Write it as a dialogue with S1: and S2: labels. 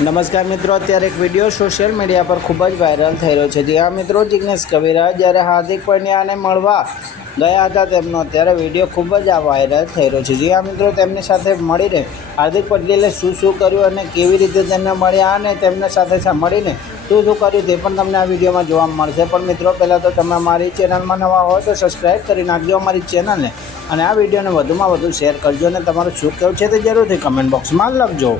S1: નમસ્કાર મિત્રો, અત્યારે એક વીડિયો સોશિયલ મીડિયા પર ખૂબ જ વાયરલ થઈ રહ્યો છે. જ્યાં મિત્રો જિગ્નેશ કવિરા જ્યારે હાર્દિક પંડ્યાને મળવા ગયા હતા, તેમનો અત્યારે વીડિયો ખૂબ જ આ વાયરલ થઈ રહ્યો છે. જ્યાં મિત્રો, તેમની સાથે મળીને હાર્દિક પટેલે શું શું કર્યું અને કેવી રીતે તેમને મળ્યા અને તેમને સાથે સા- મળીને શું શું કર્યું તે પણ તમને આ વિડીયોમાં જોવા મળશે. પણ મિત્રો, પહેલાં તો તમે અમારી ચેનલમાં નવા હોય તો સબસ્ક્રાઈબ કરી નાખજો અમારી ચેનલને અને આ વિડીયોને વધુમાં વધુ શેર કરજો અને તમારું શું કહેવું છે તે જરૂરથી કમેન્ટ બોક્સમાં લખજો.